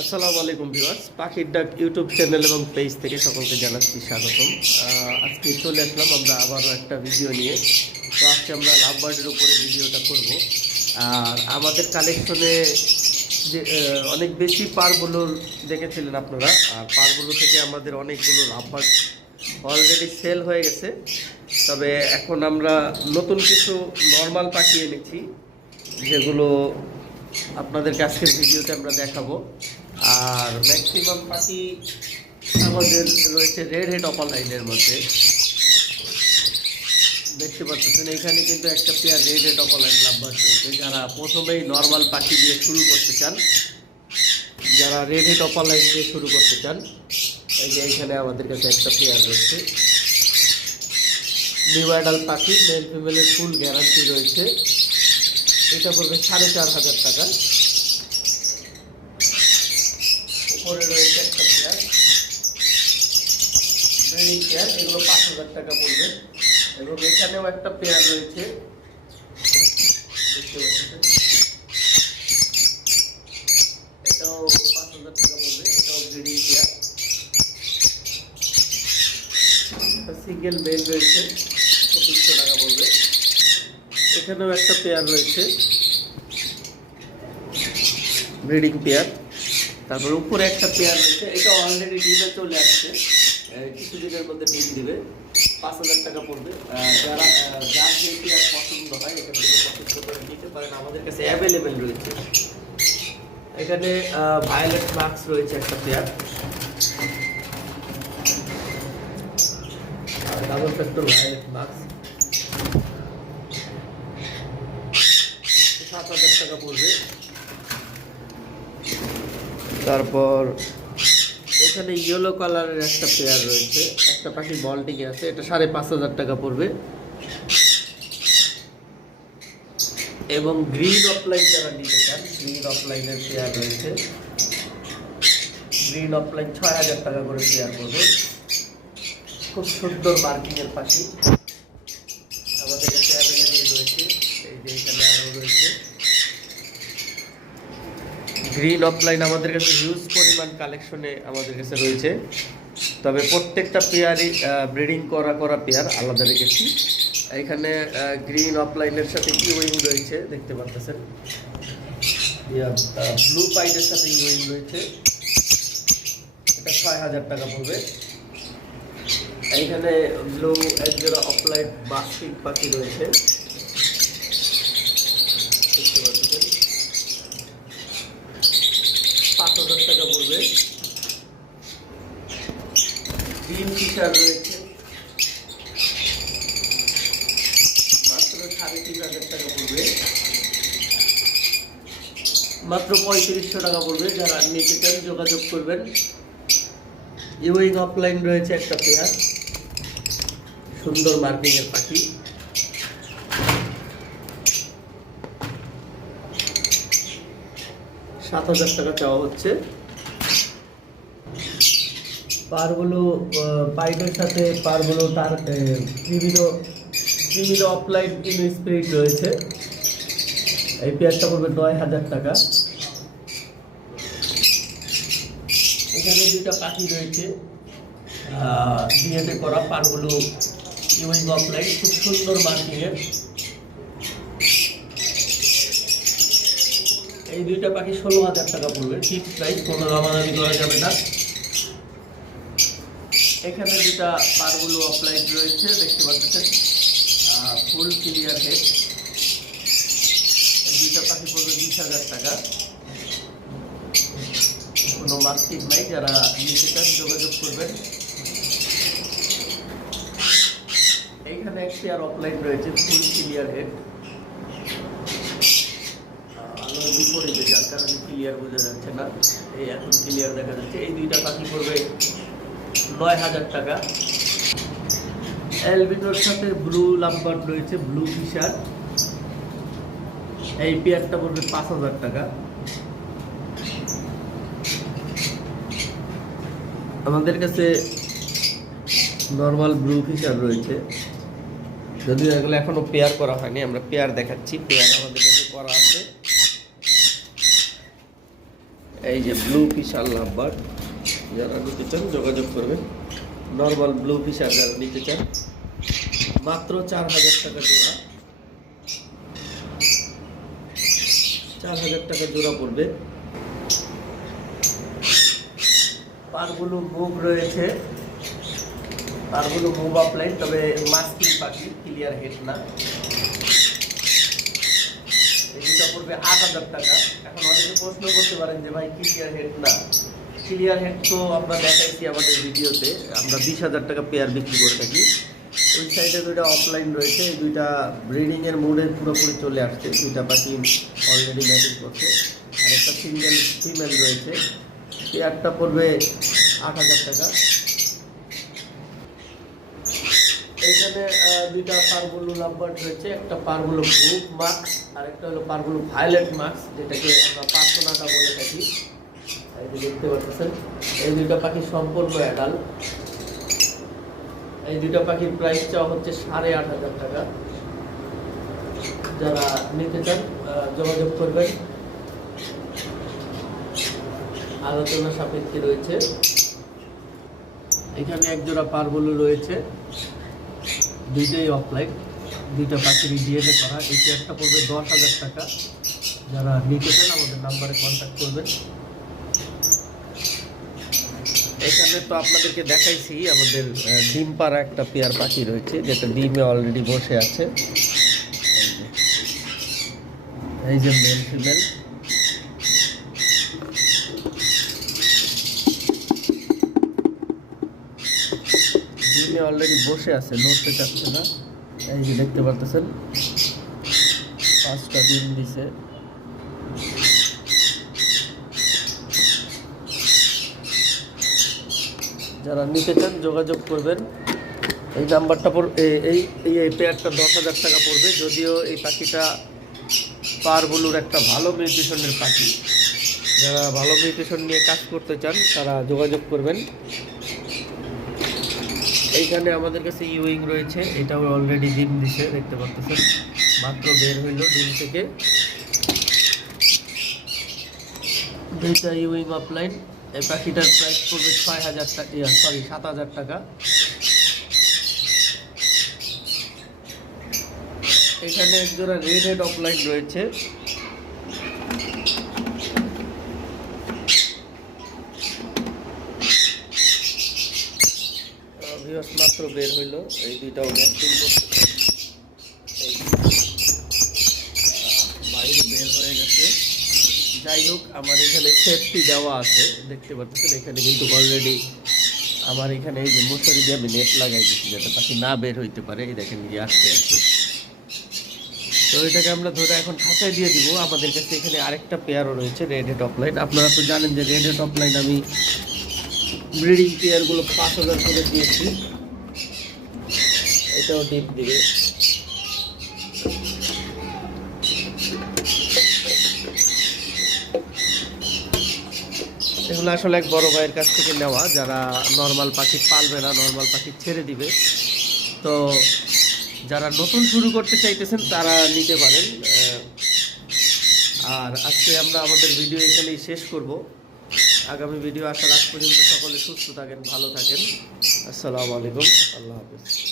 আসসালামু আলাইকুম ভিউয়ার্স, পাখির ডাক ইউটিউব চ্যানেল এবং পেজ থেকে সকলকে জানাচ্ছি স্বাগতম। আজকে চলে আসলাম আমরা আবারও একটা ভিডিও নিয়ে। তো আজকে আমরা লাভ বার্ডের উপরে ভিডিওটা করব। আর আমাদের কালেকশনে যে অনেক বেশি পারগুলোর দেখেছিলেন আপনারা। আর পারগুলো থেকে আমাদের অনেকগুলো লাভ বার্ড অলরেডি সেল হয়ে গেছে। তবে এখন আমরা নতুন কিছু নর্মাল পাখি এনেছি, যেগুলো আপনাদেরকে আজকের ভিডিওতে আমরা দেখাবো। আর ম্যাক্সিমাম পাখি আমাদের রয়েছে রেড হেড অপার লাইনের মধ্যে। দেখতে পাচ্ছেন, এখানে কিন্তু একটা pair red head opaline number রয়েছে। যারা প্রথমেই নর্মাল পাখি দিয়ে শুরু করতে চান, যারা রেড হেড অপার লাইন দিয়ে শুরু করতে চান, এই যে এখানে আমাদের কাছে একটা পেয়ার রয়েছে। নিউ অ্যাডাল পাখি মেল ফিমেলের ফুল গ্যারান্টি রয়েছে। এটা পড়বে সাড়ে চার হাজার টাকা উপরে রয়েছে একটা চেয়ার ব্রিডিং চেয়ার এগুলো পাঁচ হাজার টাকা পড়বে। এবং এখানেও একটা পেয়ার রয়েছে। দেখতে পাচ্ছেন? এটাও পাঁচ হাজার টাকা পড়বে। এটাও ব্রিডিং চেয়ার সিঙ্গেল মেল রয়েছে, পঁচিশশো টাকা পড়বে। এখানেও একটা পেয়ার রয়েছে। ব্রিডিং পেয়ার তারপর উপরে একটা পেয়ার রয়েছে। এটা অলরেডি ডিমে চলে আসছে। আহ, কিছুদিনের মধ্যে ডিম দিবে। পাঁচ হাজার টাকা পড়বে। যারা যার যে পেয়ার পছন্দ হয় এখান থেকে পছন্দ করে নিতে পারেন। আমাদের কাছে অ্যাভেলেবেল রয়েছে। এখানে ভায়োলেট মার্কস রয়েছে একটা pair double factor violet marks সাত হাজার টাকা পড়বে। তারপর এখানে ইয়েলো কালারের একটা পেয়ার রয়েছে। একটা পাখি বল টিকে আছে, এটা সাড়ে পাঁচ হাজার টাকা পড়বে। এবং গ্রিন অফলাইন যারা নিতে চান গ্রিন অফলাইনের পেয়ার রয়েছে। গ্রিন অফলাইন ছয় হাজার টাকা করে পেয়ার পড়বে। খুব সুন্দর মার্কিংয়ের পাখি আমাদের কাছে অ্যাভেলেবেল রয়েছে এই যে এখানে আরও রয়েছে গ্রিন অফলাইন আমাদের কাছে হিউজ পরিমাণ কালেকশনে আমাদের কাছে রয়েছে। তবে প্রত্যেকটা পেয়ারই ব্রিডিং করা করা পেয়ার আলাদা রেখেছি। এখানে গ্রিন অফলাইনের সাথে ইউইং রয়েছে, দেখতে পাচ্ছেন। ব্লু পাইনের সাথে ইউইং রয়েছে। এটা ছয় হাজার টাকা পড়বে। এইখানে ব্লু একজোড়া অফলাইন বাস্কিং পাখি রয়েছে দেখতে পাচ্ছেন পাঁচ হাজার টাকা পড়বে গ্রিন ফিশার রয়েছে। মাত্র সাড়ে তিন হাজার টাকা পড়বে। মাত্র পঁয়ত্রিশশো টাকা পড়বে। যারা নিতে চান, যোগাযোগ করবেন। ইউইং অফলাইন রয়েছে একটা পেয়ার। সুন্দর মার্কিং এর পাখি। সাত হাজার টাকা চাওয়া হচ্ছে। পারগুলো পাইপের সাথে পারগুলো তার বিভিন্ন বিভিন্ন অফলাইন ইনো স্পিরিট রয়েছে। এই পেয়ারটা পড়বে নয় হাজার টাকা। এখানে দুইটা পাখি রয়েছে। বিয়েতে করা পারগুলো ইউইং অফলাইন খুব সুন্দর মার্কিংয়ের এই দুইটা পাখি ষোলো হাজার টাকা পড়বে। ঠিক প্রাইস কোনো দামাদামি করা যাবে না। এখানে দুটা পারগুলো অফলাইন রয়েছে, দেখতে পাচ্ছেন। ফুল ক্লিয়ার হেড দুইটা পাখি পড়বে বিশ হাজার টাকা। কোনো মাস্কিং নাই, যারা নিতে চান, যোগাযোগ করবেন। এইখানে একটি আর অফলাইন রয়েছে ফুল ক্লিয়ার হেড আলোর বিপরীতে, যার কারণে ক্লিয়ার বোঝা যাচ্ছে না। এই এখন ক্লিয়ার দেখা যাচ্ছে। এই দুইটা পাখি পড়বে নয় হাজার টাকা। অ্যালবিনোর সাথে ব্লু লাম্বার রয়েছে, ব্লু ফিশার এই পেয়ারটা পড়বে পাঁচ হাজার টাকা। আমাদের কাছে নর্মাল ব্লু ফিশার রয়েছে। যদিও এগুলো এখনও পেয়ার করা হয়নি, আমরা পেয়ার দেখাচ্ছি। পেয়ার আমাদের কাছে করা আছে। এই যে ব্লু ফিশার লাভবার যারা নিতে চান? যোগাযোগ করবেন। নর্মাল ব্লু ফিশার যারা নিতে চান, মাত্র চার হাজার টাকা জোড়া। চার হাজার টাকা জোড়া পড়বে। পারগুলো মুভ রয়েছে। পারগুলো মুভ আপলাইন তবে মাস্কিং পাখি ক্লিয়ার হেড না। এই পড়বে আট হাজার টাকা। এখন অনেকে প্রশ্ন করতে পারেন যে ভাই ক্লিয়ার হেড না? ক্লিয়ার হেড তো আমরা দেখাইছি আমাদের ভিডিওতে, আমরা বিশ হাজার টাকা পেয়ার বিক্রি করে থাকি। ওই সাইডে দুইটা অফলাইন রয়েছে দুইটা ব্রিডিংয়ের মোডে পুরোপুরি চলে আসছে, দুইটা পাখি অলরেডি ম্যাটিং করছে। আর একটা সিঙ্গেল ফিমেল রয়েছে পেয়ারটা পড়বে আট হাজার টাকা। এইখানে দুইটা পারগুলো লাভবার্ড রয়েছে, একটা পারগুলো গ্রুপ মার্কস আর একটা হলো পারগুলো ভায়োলেট মার্কস যেটাকে আমরা পার্সোনাটা বলে থাকি। এই যে দেখতে পাচ্ছেন, এই দুইটা পাখি সম্পূর্ণ অ্যাডাল এই দুইটা পাখির প্রাইস চাওয়া হচ্ছে সাড়ে আট হাজার টাকা। যারা নিতে চান যোগাযোগ করবেন। আলোচনা সাপেক্ষে রয়েছে। এখানে এক জোড়া পারগুলো রয়েছে। দুইটাই অফলাইন দুইটা পাখিরই ডিএনএ করা। এই চেয়ারটা পড়বে দশ হাজার টাকা। যারা নিতে চান, আমাদের নাম্বারে কন্ট্যাক্ট করবেন। এখানে তো আপনাদেরকে দেখাইছি আমাদের ডিম পাড়া একটা পেয়ার পাখি রয়েছে, যেটা ডিমে অলরেডি বসে আছে। এই যে মেল ফিমেল ডিমে অলরেডি বসে আছে নড়তে চাচ্ছে না। এই যে দেখতে পারতেছেন, পাঁচটা ডিম দিছে। যারা নিতে চান, যোগাযোগ করবেন। এই নাম্বারটা এই এই পেয়ারটা দশ হাজার টাকা পড়বে। যদিও এই পাখিটা পারবুলুর একটা ভালো মিউটেশনের পাখি। যারা ভালো মিউটেশন নিয়ে কাজ করতে চান, তারা যোগাযোগ করবেন। এইখানে আমাদের কাছে ইউইং রয়েছে। এটাও অলরেডি ডিম দিছে, দেখতে পাচ্ছেন। মাত্র বের হইল ডিম থেকে। দুইটা ইউইং অফলাইন এই পাখিটার প্রাইস পড়বে ছয় হাজার টাকা সরি সাত হাজার টাকা। এখানে এক জোড়া রেড হেড অফলাইন রয়েছে মাত্র বের হইল। এই দুইটাও ম্যাচিং করতে এই বাইরে বের হয়ে গেছে যাই হোক, আমার এখানে সেফটি দেওয়া আছে। দেখতে পাচ্ছেন, এখানে কিন্তু অলরেডি আমার এখানে এই যে মশারি দিয়ে আমি নেট লাগাই দিচ্ছি যাতে পাখি না বের হইতে পারে। এই দেখেন গিয়ে আসতে আসতে। তো এটাকে আমরা ধরে এখন খাঁচায় দিয়ে দিব। আমাদের কাছে এখানে আরেকটা পেয়ারও রয়েছে রেড হেড অফলাইন আপনারা তো জানেন যে রেড হেড অফলাইন আমি ব্রিডিং পেয়ারগুলো পাঁচ হাজার করে দিয়েছি। এটাও ডিপ দিবে। এগুলো আসলে এক বড় ভাইয়ের কাছ থেকে নেওয়া, যারা নর্মাল পাখি পালবে না নর্মাল পাখি ছেড়ে দিবে। তো যারা নতুন শুরু করতে চাইতেছেন, তারা নিতে পারেন। আর আজকে আমরা আমাদের ভিডিও এখানেই শেষ করব। আগামী ভিডিও আসার আগ পর্যন্ত সকলে সুস্থ থাকেন, ভালো থাকেন। আসসালামু আলাইকুম। আল্লাহ হাফিজ।